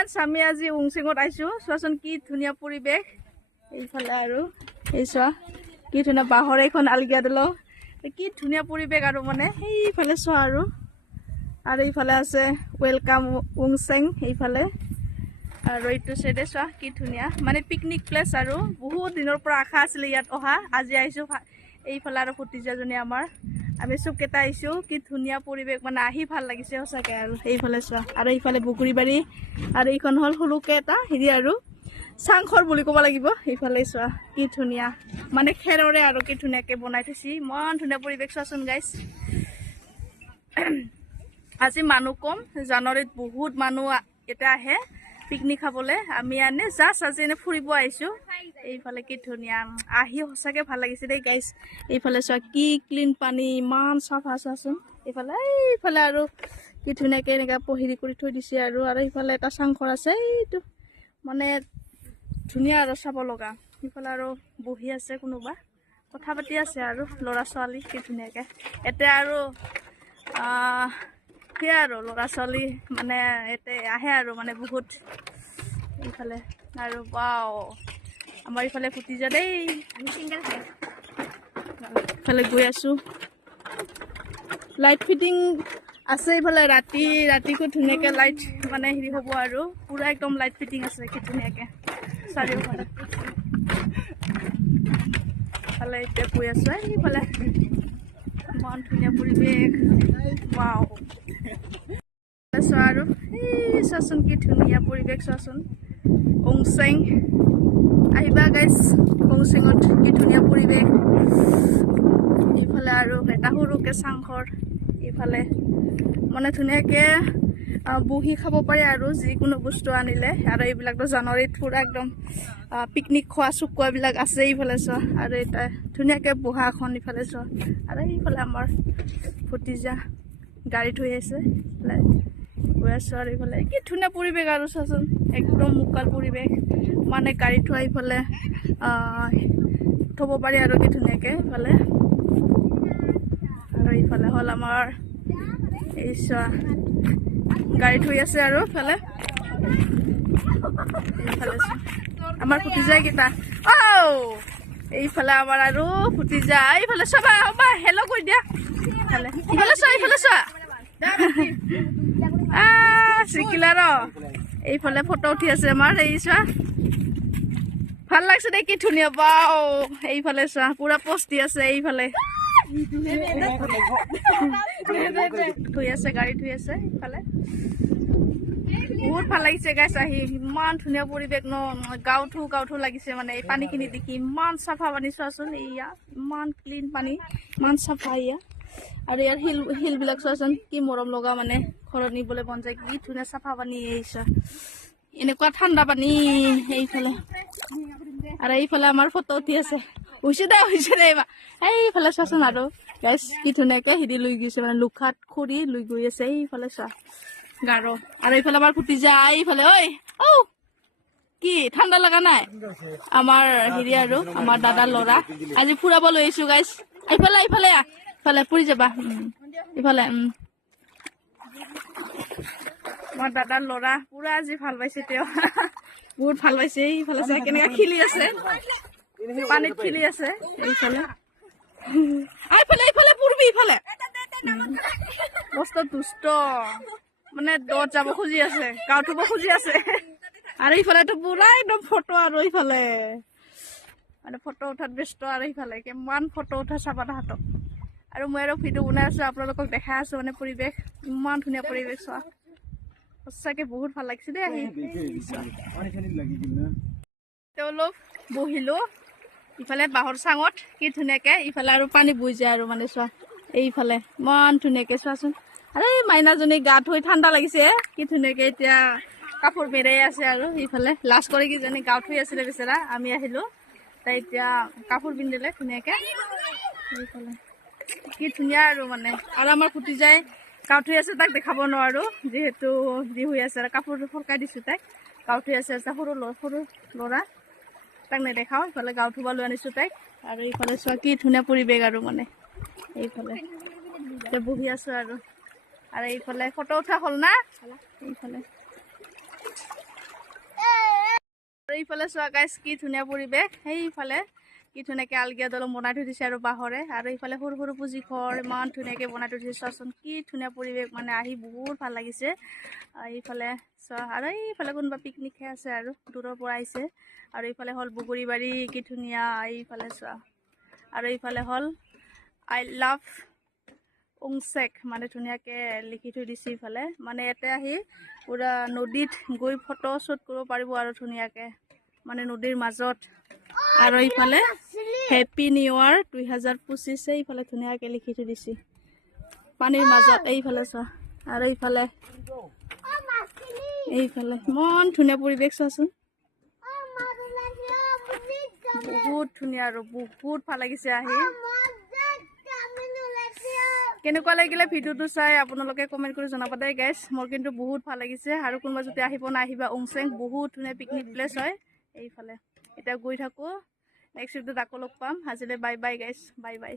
friends আমি আজি উংচিঙত আইছোঁ চোৱাচোন কি ধুনীয়া পৰিৱেশ এইফালে আৰু এই চোৱা কি ধুনীয়া বাঁহৰ এইখন আলগিয়া দিলো কি ধুনীয়া পৰিৱেশ আৰু মানে সেইফালে চোৱা আৰু এইফালে আছে ৱেলকাম উংচেং এইফালে আৰু এইটো চাইডে চোৱা কি ধুনীয়া মানে পিকনিক প্লেচ আৰু বহুত দিনৰ পৰা আশা আছিলে ইয়াত অহা আজি আহিছোঁ এইফালে আৰু ভতিজাজনী আমাৰ আমি চবকেইটা আহিছোঁ কি ধুনীয়া পৰিৱেশ মানে আহি ভাল লাগিছে সঁচাকৈ আৰু এইফালে চোৱা আৰু এইফালে বগৰীবাৰী আৰু এইখন হ'ল সৰুকৈ এটা হেৰি আৰু চাংঘৰ বুলি ক'ব লাগিব এইফালে চোৱা কি ধুনীয়া মানে খেৰৰে আৰু কি ধুনীয়াকৈ বনাই থৈছে ইমান ধুনীয়া পৰিৱেশ চোৱাচোন গাইছ আজি মানুহ কম জানুৱাৰীত বহুত মানুহ এতিয়া আহে পিকনিক খাবলৈ আমি এনে জাষ্ট আজি এনে ফুৰিব আহিছোঁ এইফালে কি ধুনীয়া আহি সঁচাকৈ ভাল লাগিছে দেই গাইছ এইফালে চোৱা কি ক্লিন পানী ইমান চাফা চোৱাচোন এইফালে আৰু কি ধুনীয়াকৈ এনেকৈ হেৰি কৰি থৈ দিছে আৰু এইফালে এটা চাংঘৰ আছে এইটো মানে ধুনীয়া আৰু চাব লগা সেইফালে আৰু বহি আছে কোনোবা কথা পাতি আছে আৰু ল'ৰা ছোৱালী কি ধুনীয়াকৈ এতিয়া আৰু সেয়া আৰু ল'ৰা ছোৱালী মানে ইয়াতে আহে আৰু মানে বহুত এইফালে আৰু বাও আমাৰ ইফালে ভতিজা দেই ইফালে গৈ আছোঁ লাইট ফিটিং আছে এইফালে ৰাতিকো ধুনীয়াকৈ লাইট মানে হেৰি হ'ব আৰু পূৰা একদম লাইট ফিটিং আছে কি ধুনীয়াকৈ চাৰিওফালে ইফালে এতিয়া গৈ আছোঁ এইফালে ইমান ধুনীয়া পৰিৱেশ ৱাও চোৱা আৰু এই চোৱাচোন কি ধুনীয়া পৰিৱেশ চোৱাচোন উংচেং আহিবা গাইছ উংচেঙত কি ধুনীয়া পৰিৱেশ এইফালে আৰু এটা সৰুকৈ চাংঘৰ এইফালে মানে ধুনীয়াকৈ বহি খাব পাৰে আৰু যিকোনো বস্তু আনিলে আৰু এইবিলাকতো জানুৱাৰীত পূৰা একদম পিকনিক খোৱা চুকুৱাবিলাক আছে এইফালে চোৱা আৰু এটা ধুনীয়াকৈ বহা এখন ইফালে চোৱা আৰু এইফালে আমাৰ ভতিজা গাড়ী থৈ আছে এইফালে গৈ আছোঁ আৰু এইফালে কি ধুনীয়া পৰিৱেশ আৰু চোৱাচোন একদম মুকল পৰিৱেশ মানে গাড়ী থোৱা এইফালে থ'ব পাৰি আৰু কি ধুনীয়াকৈ এইফালে আৰু এইফালে হ'ল আমাৰ এই চোৱা গাড়ী থৈ আছে আৰু এইফালে আমাৰ ভতিজাকেইটা এইফালে আমাৰ আৰু ভতিজা এইফালে চাবা হেল্ল' কৈ দিয়া ইফালে চোৱা চিকিলা ৰ এইফালে ফটো উঠি আছে আমাৰ এই চোৱা ভাল লাগছে দে কি ধুনীয়া বাও এইফালে চোৱা পুৰা পোষ্ট দি আছে এইফালে থৈ আছে গাড়ী থৈ আছে এইফালে বহুত ভাল লাগিছে গাইছ আহি ইমান ধুনীয়া পৰিৱেশ ন গাঁৱঠো লাগিছে মানে এই পানীখিনি দেখি ইমান চাফা পানী চোৱাচোন এয়া ইমান ক্লিন পানী ইমান চাফা এয়া আৰু ইয়াৰ শিলবিলাক চোৱাচোন কি মৰম লগা মানে ঘৰত নিবলৈ মন যায় কি ধুনীয়া চাফা পানী এই চোৱা এনেকুৱা ঠাণ্ডা পানী এইফালে আৰু এইফালে আমাৰ ফটো উঠি আছে হৈছে দে এইফালে চোৱাচোন আৰু গাইছ কি ধুনীয়াকৈ হেৰি লৈ গৈছে মানে লোখাত খৰি লৈ গৈ আছে এইফালে চোৱা গাৰ আৰু এইফালে আমাৰ ভতিজা এইফালে কি ঠাণ্ডা লগা নাই আমাৰ হেৰি আৰু আমাৰ দাদাৰ ল'ৰা আজি ফুৰাব লৈ আহিছোঁ গাইছ ইফালে ফুৰি যাবা ইফালে আমাৰ দাদাৰ ল'ৰা পুৰা আজি ভাল পাইছে তেওঁ বহুত ভাল পাইছে এইফালে চাই কেনেকৈ খেলি আছে পানীত খেলি আছে এইফালে পূৰ্বী ইফালে মস্ত দুষ্ট মানে দত যাব খুজি আছে গাঁও ধুব খুজি আছে আৰু ইফালেতো পুৰা একদম ফটো আৰু ইফালে মানে ফটো উঠাত ব্যস্ত আৰু ইফালে কিমান ফটো উঠা চাবা তাহাঁতক আৰু মই আৰু ভিডিঅ' বনাই আছোঁ আপোনালোকক দেখাই আছোঁ মানে পৰিৱেশ ইমান ধুনীয়া পৰিৱেশ চোৱা সঁচাকৈ বহুত ভাল লাগিছে দেই আহি তেওঁলোক বহিলোঁ ইফালে বাঁহৰ চাঙত কি ধুনীয়াকৈ ইফালে আৰু পানী বৈ যায় আৰু মানে চোৱা এইফালে ইমান ধুনীয়াকৈ চোৱাচোন আৰু এই মাইনাজনী গা ধুই ঠাণ্ডা লাগিছে কি ধুনীয়াকৈ এতিয়া কাপোৰ মেৰাই আছে আৰু এইফালে লাজ কৰি কিজনী গা ধুই আছিলে বেচেৰা আমি আহিলোঁ তাই এতিয়া কাপোৰ পিন্ধিলে ধুনীয়াকৈ এইফালে কি ধুনীয়া আৰু মানে আৰু আমাৰ ভতিজাই গা ধুই আছে তাক দেখাব নোৱাৰোঁ যিহেতু যি হৈ আছে কাপোৰ সৰকাই দিছোঁ তাইক গা ধুই আছে সৰু ল'ৰা তাক নেদেখাওঁ ইফালে গা ধুব লৈ আনিছোঁ তাইক আৰু এইফালে চোৱা কি ধুনীয়া পৰিৱেশ আৰু মানে এইফালে এতিয়া বহি আছোঁ আৰু এইফালে ফটো উঠা হ'ল না এইফালে এইফালে চোৱা গাইছ কি ধুনীয়া পৰিৱেশ সেইফালে কি ধুনীয়াকৈ আলগিয়া দলং বনাই থৈ দিছে আৰু বাঁহৰে আৰু এইফালে সৰু সৰু পুঁজি ঘৰ ইমান ধুনীয়াকৈ বনাই থৈ দিছে চোৱাচোন কি ধুনীয়া পৰিৱেশ মানে আহি বহুত ভাল লাগিছে এইফালে চোৱা আৰু এইফালে কোনোবা পিকনিক খাই আছে আৰু দূৰৰ পৰা আহিছে আৰু এইফালে হ'ল বগৰীবাৰী কি ধুনীয়া এইফালে চোৱা আৰু এইফালে হ'ল আই লাভ উংচেক মানে ধুনীয়াকৈ লিখি থৈ দিছে এইফালে মানে ইয়াতে আহি পূৰা নদীত গৈ ফটো শ্বুট কৰিব পাৰিব আৰু ধুনীয়াকৈ মানে নদীৰ মাজত আৰু এইফালে হেপী নিউ ইয়াৰ 2025 এইফালে ধুনীয়াকৈ লিখি থৈ দিছে পানীৰ মাজত এইফালে চোৱা আৰু এইফালে ইমান ধুনীয়া পৰিৱেশ চোৱাচোন বহুত ধুনীয়া আৰু বহুত ভাল লাগিছে আহি কেনেকুৱা লাগিলে ভিডিঅ'টো চাই আপোনালোকে কমেণ্ট কৰি জনাব দেই গাইছ মোৰ কিন্তু বহুত ভাল লাগিছে আৰু কোনোবা যদি আহিব নাহিবা উংচেং বহুত ধুনীয়া পিকনিক প্লেচ হয় এইফালে এতিয়া গৈ থাকোঁ নেক্সট ভিডিঅ'ত আকৌ লগ পাম আজিলৈ বাই বাই গাইছ বাই বাই